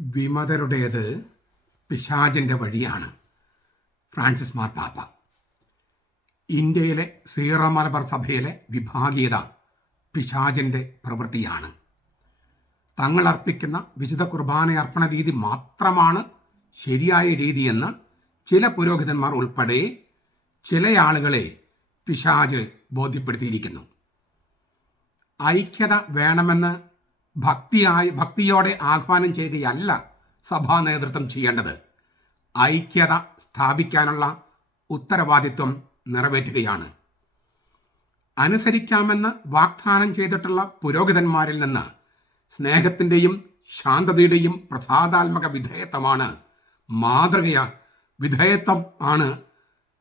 വിമതരുടേത് പിശാചിന്റെ വഴിയാണ്. ഫ്രാൻസിസ് മാർ പാപ്പ. ഇന്ത്യയിലെ സീറോ മലബാർ സഭയിലെ വിഭാഗീയത പിശാചിന്റെ പ്രവൃത്തിയാണ്. തങ്ങൾ അർപ്പിക്കുന്ന വിശുദ്ധ കുർബാന അർപ്പണ രീതി മാത്രമാണ് ശരിയായ രീതിയെന്ന് ചില പുരോഹിതന്മാർ ഉൾപ്പെടെ ചില ആളുകളെ പിശാജ് ബോധ്യപ്പെടുത്തിയിരിക്കുന്നു. ഐക്യത വേണമെന്ന് ഭക്തിയായി ഭക്തിയോടെ ആഹ്വാനം ചെയ്യുകയല്ല സഭാ നേതൃത്വം ചെയ്യേണ്ടത്. ഐക്യത സ്ഥാപിക്കാനുള്ള ഉത്തരവാദിത്വം നിറവേറ്റുകയാണ്. അനുസരിക്കാമെന്ന് വാഗ്ദാനം ചെയ്തിട്ടുള്ള പുരോഹിതന്മാരിൽ നിന്ന് സ്നേഹത്തിന്റെയും ശാന്തതയുടെയും പ്രസാദാത്മക വിധേയത്വമാണ് മാതൃകയ വിധേയത്വം ആണ്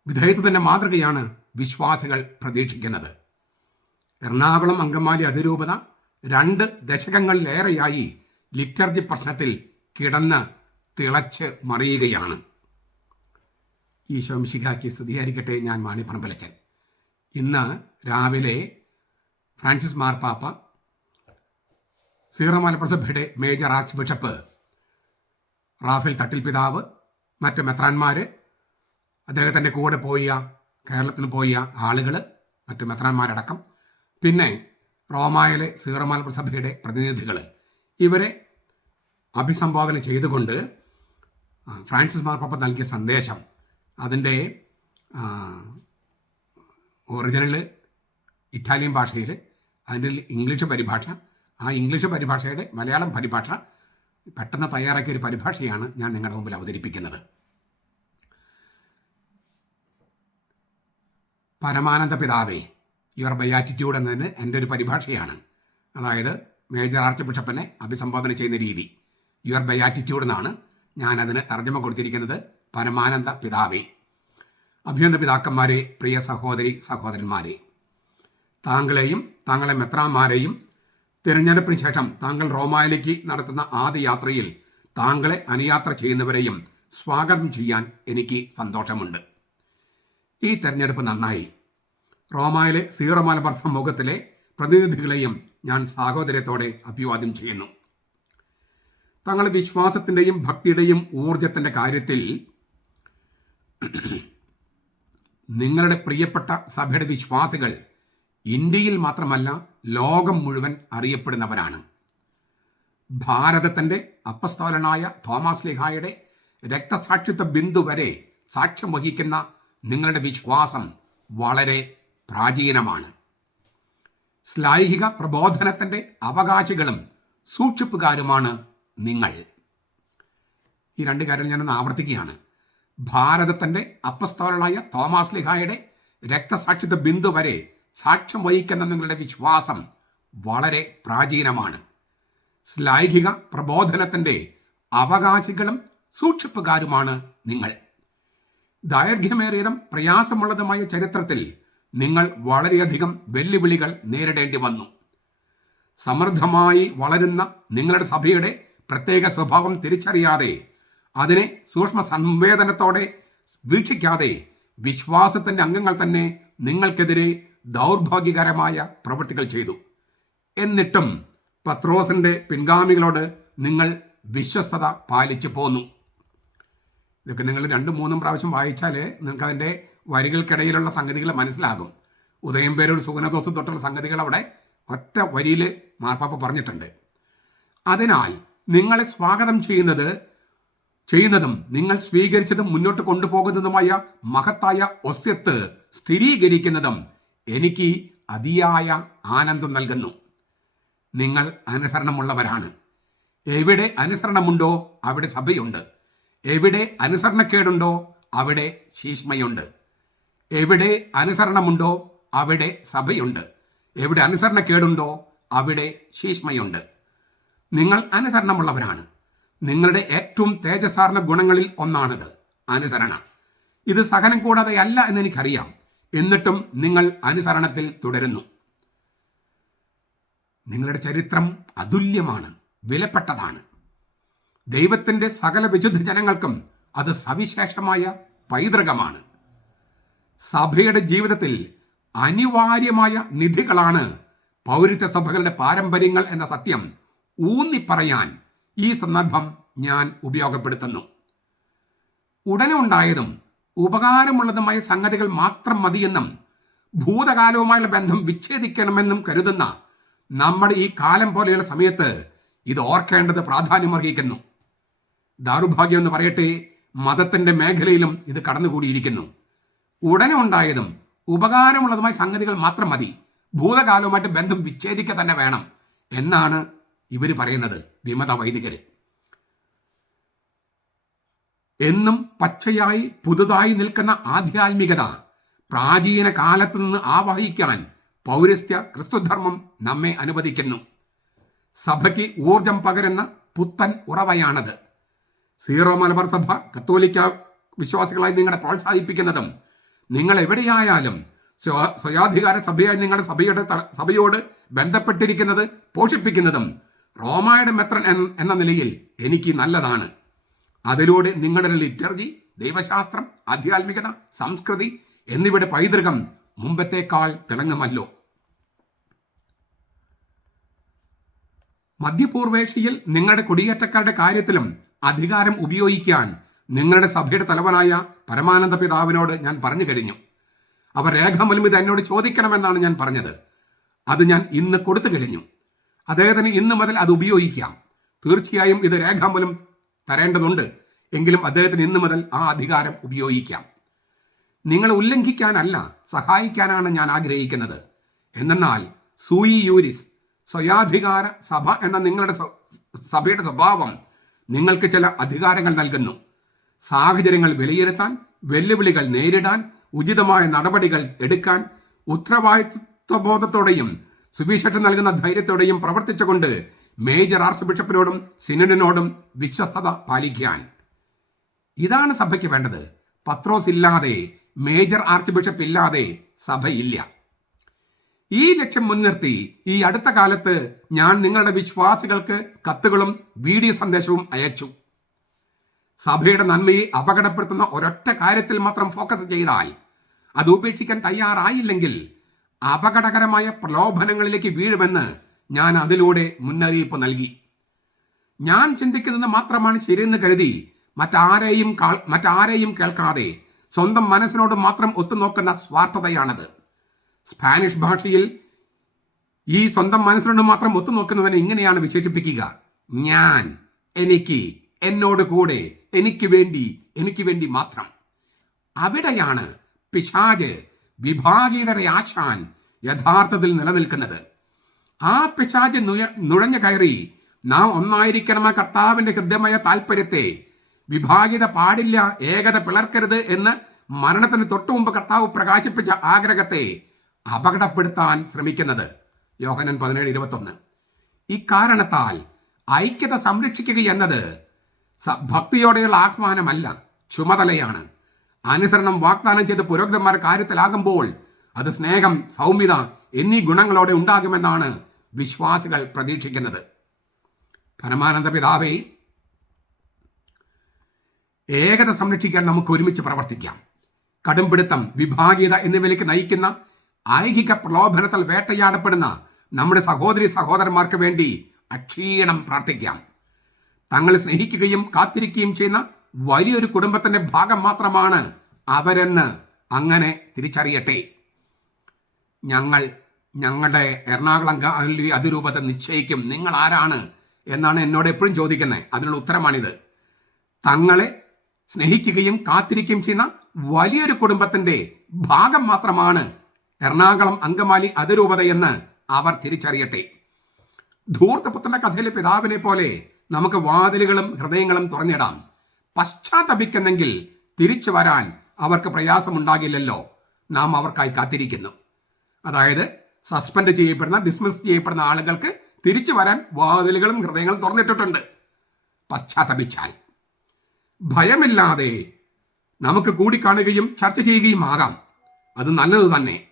വിധേയത്വത്തിന്റെ മാതൃകയാണ് വിശ്വാസികൾ പ്രതീക്ഷിക്കുന്നത്. എറണാകുളം അങ്കമാലി അതിരൂപത രണ്ട് ദശകങ്ങളിലേറെയായി ലിറ്റർജി പ്രശ്നത്തിൽ കിടന്ന് തിളച്ച് മറിയുകയാണ്. ഈ ശംശികാക്കി സ്തുതിയായിരിക്കട്ടെ ഞാൻ മാണി പറമ്പലച്ചൻ. ഇന്ന് രാവിലെ ഫ്രാൻസിസ് മാർപ്പാപ്പ സീറോ മലപ്രസഭയുടെ major archbishop Raphael Thattil പിതാവ് മറ്റ് മെത്രാന്മാർ അദ്ദേഹത്തിന്റെ കൂടെ പോയ കേരളത്തിന് പോയ ആളുകൾ മറ്റ് മെത്രാന്മാരടക്കം പിന്നെ റോമായിലെ സീറോ മലപ്പുറം സഭയുടെ പ്രതിനിധികൾ ഇവരെ അഭിസംബോധന ചെയ്തുകൊണ്ട് ഫ്രാൻസിസ് മാർപ്പാപ്പ നൽകിയ സന്ദേശം. അതിന്റെ ഒറിജിനൽ ഇറ്റാലിയൻ ഭാഷയിൽ അതിന്റെ ഇംഗ്ലീഷ് പരിഭാഷ ആ ഇംഗ്ലീഷ് പരിഭാഷയുടെ മലയാളം പരിഭാഷ പെട്ടെന്ന് തയ്യാറാക്കിയ ഒരു പരിഭാഷയാണ് ഞാൻ നിങ്ങളുടെ മുമ്പിൽ അവതരിപ്പിക്കുന്നത്. പരമാനന്ദ പിതാവേ യുവർ ബൈ ആറ്റിറ്റ്യൂഡ് എന്നതിന് എന്റെ ഒരു പരിഭാഷയാണ്. അതായത് മേജർ ആർച്ച് ബിഷപ്പിനെ അഭിസംബോധന ചെയ്യുന്ന രീതി. യുവർ ബൈ ആറ്റിറ്റ്യൂഡ് എന്നാണ് ഞാൻ തർജമ കൊടുത്തിരിക്കുന്നത് പരമാനന്ദ പിതാവേ. അഭ്യന്ത പിതാക്കന്മാരെ പ്രിയ സഹോദരി സഹോദരന്മാരെ. താങ്കളെയും താങ്കളെ മെത്രാന്മാരെയും തിരഞ്ഞെടുപ്പിന് ശേഷം താങ്കൾ റോമായിലേക്ക് നടത്തുന്ന ആദ്യ യാത്രയിൽ താങ്കളെ അനുയാത്ര ചെയ്യുന്നവരെയും സ്വാഗതം ചെയ്യാൻ എനിക്ക് സന്തോഷമുണ്ട്. ഈ തെരഞ്ഞെടുപ്പ് നന്നായി. റോമായിലെ സീറോ മലബാർ സമൂഹത്തിലെ പ്രതിനിധികളെയും ഞാൻ സാഹോദര്യത്തോടെ അഭിവാദ്യം ചെയ്യുന്നു. തങ്ങളുടെ വിശ്വാസത്തിന്റെയും ഭക്തിയുടെയും ഊർജത്തിന്റെ കാര്യത്തിൽ നിങ്ങളുടെ പ്രിയപ്പെട്ട സഭയുടെ വിശ്വാസികൾ ഇന്ത്യയിൽ മാത്രമല്ല ലോകം മുഴുവൻ അറിയപ്പെടുന്നവരാണ്. ഭാരതത്തിന്റെ അപ്പസ്തോലനായ തോമസ് ലിഹായുടെ രക്തസാക്ഷിത്വ ബിന്ദു വരെ സാക്ഷ്യം വഹിക്കുന്ന നിങ്ങളുടെ വിശ്വാസം വളരെ പ്രാചീനമാണ്. ശ്ലൈഹിക പ്രബോധനത്തിന്റെ അവകാശികളും സൂക്ഷിപ്പുകാരുമാണ് നിങ്ങൾ. ഈ രണ്ട് കാര്യങ്ങൾ ഞാനൊന്ന് ആവർത്തിക്കുകയാണ്. ഭാരതത്തിന്റെ അപ്പസ്തോലനായ തോമസ് ലിഹായുടെ രക്തസാക്ഷിത ബിന്ദു വരെ സാക്ഷ്യം വഹിക്കുന്ന നിങ്ങളുടെ വിശ്വാസം വളരെ പ്രാചീനമാണ്. ശ്ലൈഹിക പ്രബോധനത്തിന്റെ അവകാശികളും സൂക്ഷിപ്പുകാരുമാണ് നിങ്ങൾ. ദൈർഘ്യമേറിയതും പ്രയാസമുള്ളതുമായ ചരിത്രത്തിൽ നിങ്ങൾ വളരെയധികം വെല്ലുവിളികൾ നേരിടേണ്ടി വന്നു. സമൃദ്ധമായി വളരുന്ന നിങ്ങളുടെ സഭയുടെ പ്രത്യേക സ്വഭാവം തിരിച്ചറിയാതെ അതിനെ സൂക്ഷ്മ സംവേദനത്തോടെ വീക്ഷിക്കാതെ വിശ്വാസത്തിന്റെ അംഗങ്ങൾ തന്നെ നിങ്ങൾക്കെതിരെ ദൗർഭാഗ്യകരമായ പ്രവൃത്തികൾ ചെയ്തു. എന്നിട്ടും പത്രോസിന്റെ പിൻഗാമികളോട് നിങ്ങൾ വിശ്വസ്തത പാലിച്ചു പോന്നു. ഇതൊക്കെ നിങ്ങൾ രണ്ടും മൂന്നും പ്രാവശ്യം വായിച്ചാൽ നിങ്ങൾക്ക് അതിന്റെ വരികൾക്കിടയിലുള്ള സംഗതികൾ മനസ്സിലാകും. ഉദയം പേരൊരു സുഗനദോസ് തൊട്ടുള്ള സംഗതികൾ അവിടെ ഒറ്റ വരിയിൽ മാർപ്പാപ്പ പറഞ്ഞിട്ടുണ്ട്. അതിനാൽ നിങ്ങളെ സ്വാഗതം ചെയ്യുന്നത് ചെയ്യുന്നതും നിങ്ങൾ സ്വീകരിച്ചതും മുന്നോട്ട് കൊണ്ടുപോകുന്നതുമായ മഹത്തായ ഒസ്യത്ത് സ്ഥിരീകരിക്കുന്നതും എനിക്ക് അതിയായ ആനന്ദം നൽകുന്നു. നിങ്ങൾ അനുസരണമുള്ളവരാണ്. എവിടെ അനുസരണമുണ്ടോ അവിടെ സഭയുണ്ട്. എവിടെ അനുസരണക്കേടുണ്ടോ അവിടെ ശീഷ്മയുണ്ട്. എവിടെ അനുസരണമുണ്ടോ അവിടെ സഭയുണ്ട്. എവിടെ അനുസരണക്കേടുണ്ടോ അവിടെ ശീഷ്മയുണ്ട്. നിങ്ങൾ അനുസരണമുള്ളവരാണ്. നിങ്ങളുടെ ഏറ്റവും തേജസാർന്ന ഗുണങ്ങളിൽ ഒന്നാണിത് അനുസരണ. ഇത് സഹനം കൂടാതെ അല്ല എന്ന് എനിക്കറിയാം. എന്നിട്ടും നിങ്ങൾ അനുസരണത്തിൽ തുടരുന്നു. നിങ്ങളുടെ ചരിത്രം അതുല്യമാണ് വിലപ്പെട്ടതാണ്. ദൈവത്തിന്റെ സകല വിശുദ്ധ ജനങ്ങൾക്കും അത് സവിശേഷമായ പൈതൃകമാണ്. സഭയുടെ ജീവിതത്തിൽ അനിവാര്യമായ നിധികളാണ് പൗരത്വ സഭകളുടെ പാരമ്പര്യങ്ങൾ എന്ന സത്യം ഊന്നി പറയാൻ ഈ സന്ദർഭം ഞാൻ ഉപയോഗപ്പെടുത്തുന്നു. ഉടനെ ഉണ്ടായതും ഉപകാരമുള്ളതുമായ സംഗതികൾ മാത്രം മതിയെന്നും ഭൂതകാലവുമായുള്ള ബന്ധം വിച്ഛേദിക്കണമെന്നും കരുതുന്ന നമ്മുടെ ഈ കാലം പോലെയുള്ള സമയത്ത് ഇത് ഓർക്കേണ്ടത് പ്രാധാന്യമർഹിക്കുന്നു. ദൗർഭാഗ്യം എന്ന് പറയട്ടെ മതത്തിന്റെ മേഖലയിലും ഇത് കടന്നുകൂടിയിരിക്കുന്നു. ഉടനെ ഉണ്ടായതും ഉപകാരമുള്ളതുമായ സംഗതികൾ മാത്രം മതി. ഭൂതകാലവുമായിട്ട് ബന്ധം വിച്ഛേദിക്കുക തന്നെ വേണം എന്നാണ് ഇവർ പറയുന്നത് വിമത വൈദികർ എന്നും പച്ചയായി പുതുതായി നിൽക്കുന്ന ആധ്യാത്മികത പ്രാചീന കാലത്ത് നിന്ന് ആവാഹിക്കാൻ പൗരസ്ത്യ ക്രിസ്തുധർമ്മം നമ്മെ അനുവദിക്കുന്നു. സഭയ്ക്ക് ഊർജം പകരുന്ന പുത്തൻ ഉറവയാണത്. സീറോ മലബാർ സഭ കത്തോലിക്ക വിശ്വാസികളായി നിങ്ങളെ പ്രോത്സാഹിപ്പിക്കുന്നതും നിങ്ങൾ എവിടെയായാലും സ്വയാധികാര സഭയായി നിങ്ങളുടെ സഭയുടെ സഭയോട് ബന്ധപ്പെട്ടിരിക്കുന്നത് പോഷിപ്പിക്കുന്നതും റോമായുടെ മെത്രൻ എന്ന- നിലയിൽ എനിക്ക് നല്ലതാണ്. അതിലൂടെ നിങ്ങളുടെ ലിറ്റർജി ദൈവശാസ്ത്രം ആധ്യാത്മികത സംസ്കൃതി എന്നിവയുടെ പൈതൃകം മുമ്പത്തേക്കാൾ തിളങ്ങുമല്ലോ. മധ്യപൂർവേഷ്യയിൽ നിങ്ങളുടെ കുടിയേറ്റക്കാരുടെ കാര്യത്തിലും അധികാരം ഉപയോഗിക്കാൻ നിങ്ങളുടെ സഭയുടെ തലവനായ പരമാനന്ദ പിതാവിനോട് ഞാൻ പറഞ്ഞു കഴിഞ്ഞു. അവർ രേഖാമൂലം ഇത് എന്നോട് ചോദിക്കണമെന്നാണ് ഞാൻ പറഞ്ഞത്. അത് ഞാൻ ഇന്ന് കൊടുത്തു കഴിഞ്ഞു. അദ്ദേഹത്തിന് ഇന്ന് മുതൽ അത് ഉപയോഗിക്കാം. തീർച്ചയായും ഇത് രേഖാമൂലം തരേണ്ടതുണ്ട്. എങ്കിലും അദ്ദേഹത്തിന് ഇന്ന് മുതൽ ആ അധികാരം ഉപയോഗിക്കാം. നിങ്ങൾ ഉല്ലംഘിക്കാനല്ല സഹായിക്കാനാണ് ഞാൻ ആഗ്രഹിക്കുന്നത്. എന്നാൽ സൂയി യൂരിസ് സ്വയാധികാര സഭ എന്ന നിങ്ങളുടെ സഭയുടെ സ്വഭാവം നിങ്ങൾക്ക് ചില അധികാരങ്ങൾ നൽകുന്നു. സാഹചര്യങ്ങൾ വിലയിരുത്താൻ വെല്ലുവിളികൾ നേരിടാൻ ഉചിതമായ നടപടികൾ എടുക്കാൻ ഉത്തരവാദിത്വബോധത്തോടെയും സുവിശേഷം നൽകുന്ന ധൈര്യത്തോടെയും പ്രവർത്തിച്ചുകൊണ്ട് മേജർ ആർച്ച് ബിഷപ്പിനോടും സിനഡിനോടും വിശ്വസ്തത പാലിക്കാൻ. ഇതാണ് സഭയ്ക്ക് വേണ്ടത്. പത്രോസ് ഇല്ലാതെ മേജർ ആർച്ച് ബിഷപ്പ് ഇല്ലാതെ സഭയില്ല. ഈ ലക്ഷ്യം മുൻനിർത്തി ഈ അടുത്ത കാലത്ത് ഞാൻ നിങ്ങളുടെ വിശ്വാസികൾക്ക് കത്തുകളും വീഡിയോ സന്ദേശവും അയച്ചു. സഭയുടെ നന്മയെ അപകടപ്പെടുത്തുന്ന ഒരൊറ്റ കാര്യത്തിൽ മാത്രം ഫോക്കസ് ചെയ്താൽ അത് ഉപേക്ഷിക്കാൻ തയ്യാറായില്ലെങ്കിൽ അപകടകരമായ പ്രലോഭനങ്ങളിലേക്ക് വീഴുമെന്ന് ഞാൻ അതിലൂടെ മുന്നറിയിപ്പ് നൽകി. ഞാൻ ചിന്തിക്കുന്നത് മാത്രമാണ് ശരിയെന്ന് കരുതി മറ്റാരെയും മറ്റാരെയും കേൾക്കാതെ സ്വന്തം മനസ്സിനോട് മാത്രം ഒത്തുനോക്കുന്ന സ്വാർത്ഥതയാണത്. സ്പാനിഷ് ഭാഷയിൽ ഈ സ്വന്തം മനസ്സിനോട് മാത്രം ഒത്തുനോക്കുന്നവനെ ഇങ്ങനെയാണ് വിശേഷിപ്പിക്കുക. ഞാൻ എനിക്ക് എന്നോട് കൂടെ എനിക്ക് വേണ്ടി എനിക്ക് വേണ്ടി മാത്രം. അവിടെയാണ് പിശാജ് വിഭാഗീതരെ ആശാൻ യഥാർത്ഥത്തിൽ നിലനിൽക്കുന്നത്. ആ പിശാജ് നുഴഞ്ഞു കയറി നാം ഒന്നായിരിക്കണമ കർത്താവിന്റെ ഹൃദ്യമായ താല്പര്യത്തെ വിഭാഗിത പാടില്ല ഏകത പിളർക്കരുത് എന്ന് മരണത്തിന് തൊട്ടു മുമ്പ് കർത്താവ് പ്രകാശിപ്പിച്ച ആഗ്രഹത്തെ അപകടപ്പെടുത്താൻ ശ്രമിക്കുന്നത്. യോഹനൻ പതിനേഴ് ഇരുപത്തൊന്ന്. ഇക്കാരണത്താൽ ഐക്യത സംരക്ഷിക്കുക എന്നത് ഭക്തിയോടെയുള്ള ആഹ്വാനമല്ല ചുമതലയാണ്. അനുസരണം വാഗ്ദാനം ചെയ്ത് പുരോഹിതന്മാർ കാര്യത്തിലാകുമ്പോൾ അത് സ്നേഹം സൗമ്യത എന്നീ ഗുണങ്ങളോടെ ഉണ്ടാകുമെന്നാണ് വിശ്വാസികൾ പ്രതീക്ഷിക്കുന്നത്. പരമാനന്ദ പിതാവേ ഏകത സംരക്ഷിക്കാൻ നമുക്ക് ഒരുമിച്ച് പ്രവർത്തിക്കാം. കടുംപിടുത്തം വിഭാഗീയത എന്നിവയിലേക്ക് നയിക്കുന്ന ഐഹിക പ്രലോഭനത്തിൽ വേട്ടയാടപ്പെടുന്ന നമ്മുടെ സഹോദരി സഹോദരന്മാർക്ക് വേണ്ടി അക്ഷീണം പ്രാർത്ഥിക്കാം. തങ്ങളെ സ്നേഹിക്കുകയും കാത്തിരിക്കുകയും ചെയ്യുന്ന വലിയൊരു കുടുംബത്തിന്റെ ഭാഗം മാത്രമാണ് അവരെന്ന് അങ്ങനെ തിരിച്ചറിയട്ടെ. ഞങ്ങൾ ഞങ്ങളുടെ എറണാകുളം അതിരൂപത നിശ്ചയിക്കും. നിങ്ങൾ ആരാണ് എന്നാണ് എന്നോട് എപ്പോഴും ചോദിക്കുന്നത്. അതിനുള്ള ഉത്തരമാണിത്. തങ്ങളെ സ്നേഹിക്കുകയും കാത്തിരിക്കുകയും ചെയ്യുന്ന വലിയൊരു കുടുംബത്തിന്റെ ഭാഗം മാത്രമാണ് എറണാകുളം അങ്കമാലി അതിരൂപതയെന്ന് അവർ തിരിച്ചറിയട്ടെ. ധൂർത്തപുത്രന്റെ കഥയിലെ പിതാവിനെ പോലെ നമുക്ക് വാതിലുകളും ഹൃദയങ്ങളും തുറന്നിടാം. പശ്ചാത്തപിക്കുന്നെങ്കിൽ തിരിച്ചു വരാൻ അവർക്ക് പ്രയാസമുണ്ടാകില്ലല്ലോ. നാം അവർക്കായി കാത്തിരിക്കുന്നു. അതായത് സസ്പെൻഡ് ചെയ്യപ്പെടുന്ന ഡിസ്മിസ് ചെയ്യപ്പെടുന്ന ആളുകൾക്ക് തിരിച്ചു വരാൻ വാതിലുകളും ഹൃദയങ്ങളും തുറന്നിട്ടിട്ടുണ്ട്. പശ്ചാത്തപിച്ചാൽ ഭയമില്ലാതെ നമുക്ക് കൂടിക്കാണുകയും ചർച്ച ചെയ്യുകയും ആകാം. അത് നല്ലത് തന്നെ.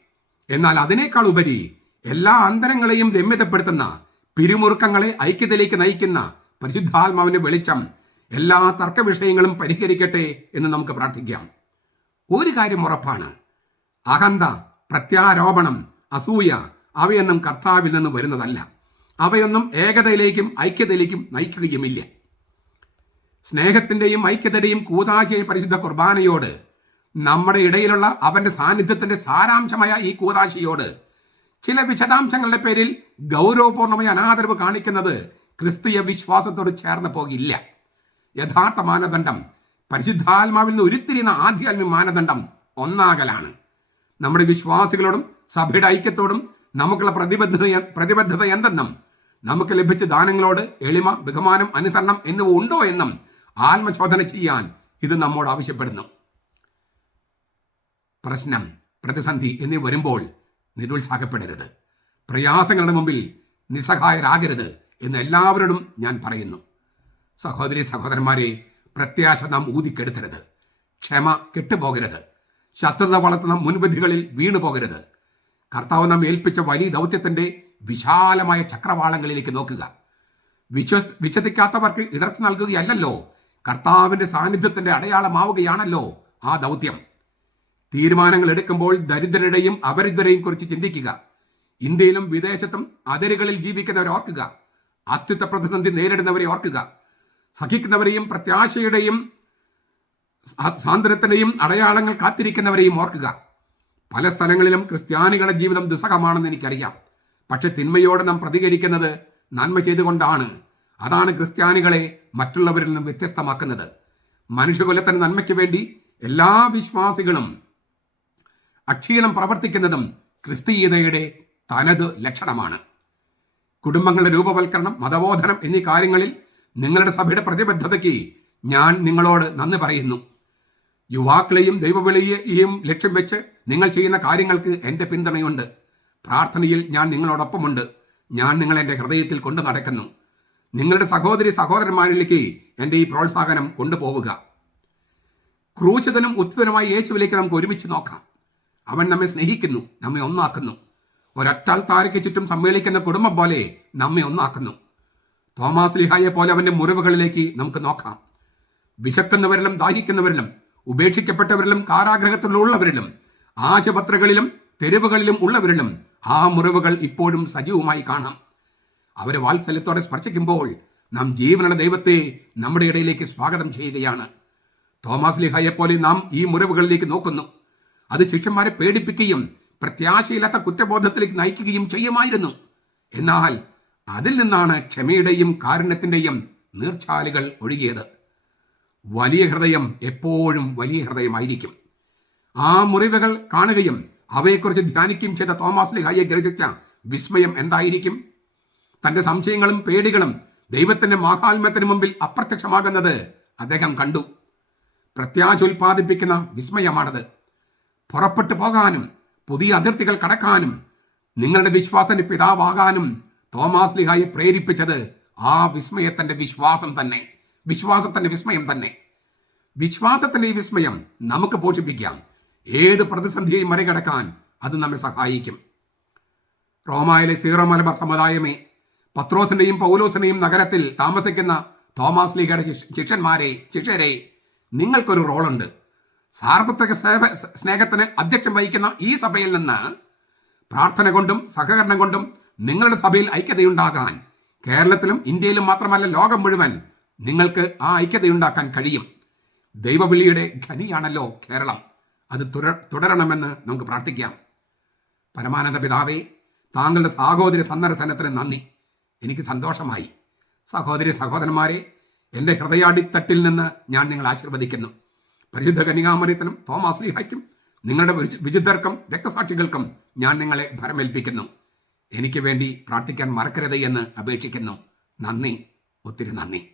എന്നാൽ അതിനേക്കാൾ ഉപരി എല്ലാ അന്തരങ്ങളെയും രമ്യതപ്പെടുത്തുന്ന പിരിമുറുക്കങ്ങളെ ഐക്യത്തിലേക്ക് നയിക്കുന്ന പരിശുദ്ധാത്മാവിന്റെ വെളിച്ചം എല്ലാ തർക്ക വിഷയങ്ങളും പരിഹരിക്കട്ടെ എന്ന് നമുക്ക് പ്രാർത്ഥിക്കാം. ഒരു കാര്യം ഉറപ്പാണ്. അഹന്ത പ്രത്യാരോപണം അസൂയ അവയൊന്നും കർത്താവിൽ നിന്ന് വരുന്നതല്ല. അവയൊന്നും ഏകതയിലേക്കും ഐക്യതയിലേക്കും നയിക്കുകയുമില്ല. സ്നേഹത്തിന്റെയും ഐക്യതയുടെയും കൂതാശയ പരിശുദ്ധ കുർബാനയോട് നമ്മുടെ ഇടയിലുള്ള അവന്റെ സാന്നിധ്യത്തിന്റെ സാരാംശമായ ഈ കൂതാശയോട് ചില വിശദാംശങ്ങളുടെ പേരിൽ ഗൗരവപൂർണമായ അനാദരവ് കാണിക്കുന്നത് ക്രിസ്തീയ വിശ്വാസത്തോട് ചേർന്ന് പോകില്ല. യഥാർത്ഥ മാനദണ്ഡം പരിശുദ്ധാത്മാവിൽ നിന്ന് ഉരുത്തിരിയുന്ന ആധ്യാത്മിക മാനദണ്ഡം ഒന്നാകലാണ്. നമ്മുടെ വിശ്വാസികളോടും സഭയുടെ ഐക്യത്തോടും നമുക്കുള്ള പ്രതിബദ്ധത പ്രതിബദ്ധത എന്തെന്നും നമുക്ക് ലഭിച്ച ദാനങ്ങളോട് എളിമ ബഹുമാനം അനുസരണം എന്നിവ ഉണ്ടോ എന്നും ആത്മശോധന ചെയ്യാൻ ഇത് നമ്മോട് ആവശ്യപ്പെടുന്നു. പ്രശ്നം പ്രതിസന്ധി എന്നിവ വരുമ്പോൾ നിരുത്സാഹപ്പെടരുത്. പ്രയാസങ്ങളുടെ മുമ്പിൽ നിസ്സഹായരാകരുത്. എന്ന് എല്ലാവരോടും ഞാൻ പറയുന്നു. സഹോദരി സഹോദരന്മാരെ പ്രത്യാശ നാം ഊതിക്കെടുത്തരുത്. ക്ഷമ കെട്ടുപോകരുത്. ശത്രുത വളർത്തുന്ന മുൻവിധികളിൽ വീണു പോകരുത് കർത്താവ് നാം ഏൽപ്പിച്ച വലിയ ദൗത്യത്തിന്റെ വിശാലമായ ചക്രവാളങ്ങളിലേക്ക് നോക്കുക. വിശ്വ വിശ്വസിക്കാത്തവർക്ക് ഇടർച്ച നൽകുകയല്ലല്ലോ. കർത്താവിന്റെ സാന്നിധ്യത്തിന്റെ അടയാളമാവുകയാണല്ലോ ആ ദൗത്യം. തീരുമാനങ്ങൾ എടുക്കുമ്പോൾ ദരിദ്രരുടെയും അപരിദ്രരെയും കുറിച്ച് ചിന്തിക്കുക. ഇന്ത്യയിലും വിദേശത്തും അതിരുകളിൽ ജീവിക്കുന്നവരെ അസ്തിത്വ പ്രതിസന്ധി നേരിടുന്നവരെ ഓർക്കുക. സഹിക്കുന്നവരെയും പ്രത്യാശയുടെയും സ്വാതന്ത്ര്യത്തിന്റെയും അടയാളങ്ങൾ കാത്തിരിക്കുന്നവരെയും ഓർക്കുക. പല സ്ഥലങ്ങളിലും ക്രിസ്ത്യാനികളുടെ ജീവിതം ദുസ്സഹമാണെന്ന് എനിക്കറിയാം. പക്ഷെ തിന്മയോട് നാം പ്രതികരിക്കുന്നത് നന്മ ചെയ്തുകൊണ്ടാണ്. അതാണ് ക്രിസ്ത്യാനികളെ മറ്റുള്ളവരിൽ നിന്നും വ്യത്യസ്തമാക്കുന്നത്. മനുഷ്യകുലത്തിന് നന്മയ്ക്ക് വേണ്ടി എല്ലാ വിശ്വാസികളും അക്ഷീണം പ്രവർത്തിക്കുന്നതും ക്രിസ്തീയതയുടെ തനത് ലക്ഷണമാണ്. കുടുംബങ്ങളുടെ രൂപവൽക്കരണം മതബോധനം എന്നീ കാര്യങ്ങളിൽ നിങ്ങളുടെ സഭയുടെ പ്രതിബദ്ധതയ്ക്ക് ഞാൻ നിങ്ങളോട് നന്ദി പറയുന്നു. യുവാക്കളെയും ദൈവവിളിയെയും ലക്ഷ്യം വെച്ച് നിങ്ങൾ ചെയ്യുന്ന കാര്യങ്ങൾക്ക് എന്റെ പിന്തുണയുണ്ട്. പ്രാർത്ഥനയിൽ ഞാൻ നിങ്ങളോടൊപ്പമുണ്ട്. ഞാൻ നിങ്ങളെ എന്റെ ഹൃദയത്തിൽ കൊണ്ടു നടക്കുന്നു. നിങ്ങളുടെ സഹോദരി സഹോദരന്മാരിലേക്ക് എന്റെ ഈ പ്രോത്സാഹനം കൊണ്ടുപോവുക. ക്രൂശിതനും ഉത്ഥിതനുമായ യേശുവിലേക്ക് നമുക്ക് ഒരുമിച്ച് നോക്കാം. അവൻ നമ്മെ സ്നേഹിക്കുന്നു നമ്മെ ഒന്നാക്കുന്നു. ഒരൊറ്റാൾത്താരയ്ക്ക് ചുറ്റും സമ്മേളിക്കുന്ന കുടുംബം പോലെ നമ്മെ ഒന്നാക്കുന്നു. തോമാസ് ലിഹായെ പോലെ അവന്റെ മുറിവുകളിലേക്ക് നമുക്ക് നോക്കാം. വിശക്കുന്നവരിലും ദാഹിക്കുന്നവരിലും ഉപേക്ഷിക്കപ്പെട്ടവരിലും കാരാഗ്രഹത്തിലുള്ളവരിലും ആശുപത്രികളിലും തെരുവുകളിലും ഉള്ളവരിലും ആ മുറിവുകൾ ഇപ്പോഴും സജീവമായി കാണാം. അവരെ വാത്സല്യത്തോടെ സ്പർശിക്കുമ്പോൾ നാം ജീവനുള്ള ദൈവത്തെ നമ്മുടെ ഇടയിലേക്ക് സ്വാഗതം ചെയ്യുകയാണ്. തോമസ് ലിഹായെ പോലെ നാം ഈ മുറിവുകളിലേക്ക് നോക്കുന്നു. അത് ശിഷ്യന്മാരെ പേടിപ്പിക്കുകയും പ്രത്യാശയില്ലാത്ത കുറ്റബോധത്തിലേക്ക് നയിക്കുകയും ചെയ്യുമായിരുന്നു. എന്നാൽ അതിൽ നിന്നാണ് ക്ഷമയുടെയും കാരുണ്യത്തിന്റെയും നീർച്ചാലുകൾ ഒഴുകിയത്. വലിയ ഹൃദയം എപ്പോഴും വലിയ ഹൃദയമായിരിക്കും. ആ മുറിവുകൾ കാണുകയും അവയെക്കുറിച്ച് ധ്യാനിക്കുകയും ചെയ്ത തോമസ് ലിഹായെ ഗ്രഹിച്ച വിസ്മയം എന്തായിരിക്കും? തന്റെ സംശയങ്ങളും പേടികളും ദൈവത്തിന്റെ മാഹാത്മ്യത്തിന് മുമ്പിൽ അപ്രത്യക്ഷമാകുന്നത് അദ്ദേഹം കണ്ടു. പ്രത്യാശ ഉൽപ്പാദിപ്പിക്കുന്ന വിസ്മയമാണത്. പുറപ്പെട്ടു പോകാനും പുതിയ അതിർത്തികൾ കടക്കാനും നിങ്ങളുടെ വിശ്വാസത്തിന്റെ പിതാവാകാനും തോമാസ് ലിഹായെ പ്രേരിപ്പിച്ചത് ആ വിസ്മയത്തിന്റെ വിശ്വാസം തന്നെ വിശ്വാസത്തിന്റെ വിസ്മയം തന്നെ. വിശ്വാസത്തിന്റെ ഈ വിസ്മയം നമുക്ക് പോഷിപ്പിക്കാം. ഏത് പ്രതിസന്ധിയെയും മറികടക്കാൻ അത് നമ്മെ സഹായിക്കും. റോമായിലെ സീറോ മലബാർ സമുദായമേ പത്രോസിന്റെയും പൗലോസിന്റെയും നഗരത്തിൽ താമസിക്കുന്ന തോമാസ് ലീഗയുടെ ശിഷ്- ശിഷ്യന്മാരെ ശിഷ്യരെ നിങ്ങൾക്കൊരു റോളുണ്ട്. സാർവത്രിക സേവ സ്നേഹത്തിന് അധ്യക്ഷം വഹിക്കുന്ന ഈ സഭയിൽ നിന്ന് പ്രാർത്ഥന കൊണ്ടും സഹകരണം കൊണ്ടും നിങ്ങളുടെ സഭയിൽ ഐക്യതയുണ്ടാകാൻ കേരളത്തിലും ഇന്ത്യയിലും മാത്രമല്ല ലോകം മുഴുവൻ നിങ്ങൾക്ക് ആ ഐക്യതയുണ്ടാക്കാൻ കഴിയും. ദൈവവിളിയുടെ ഖനിയാണല്ലോ കേരളം. അത് തുട- തുടരണമെന്ന് നമുക്ക് പ്രാർത്ഥിക്കാം. പരമാനന്ദ പിതാവേ താങ്കളുടെ സാഹോദര സന്ദർശനത്തിന് നന്ദി. എനിക്ക് സന്തോഷമായി. സഹോദരി സഹോദരന്മാരെ എന്റെ ഹൃദയാടിത്തട്ടിൽ നിന്ന് ഞാൻ നിങ്ങളെ ആശീർവദിക്കുന്നു. പരിശുദ്ധ കന്യകാമറിയത്തിനും തോമാസ് ലീഹയ്ക്കും നിങ്ങളുടെ വിശു- രക്തസാക്ഷികൾക്കും ഞാൻ നിങ്ങളെ ഭരമേൽപ്പിക്കുന്നു. എനിക്ക് വേണ്ടി പ്രാർത്ഥിക്കാൻ മറക്കരുത് എന്ന് അപേക്ഷിക്കുന്നു. നന്ദി. ഒത്തിരി നന്ദി.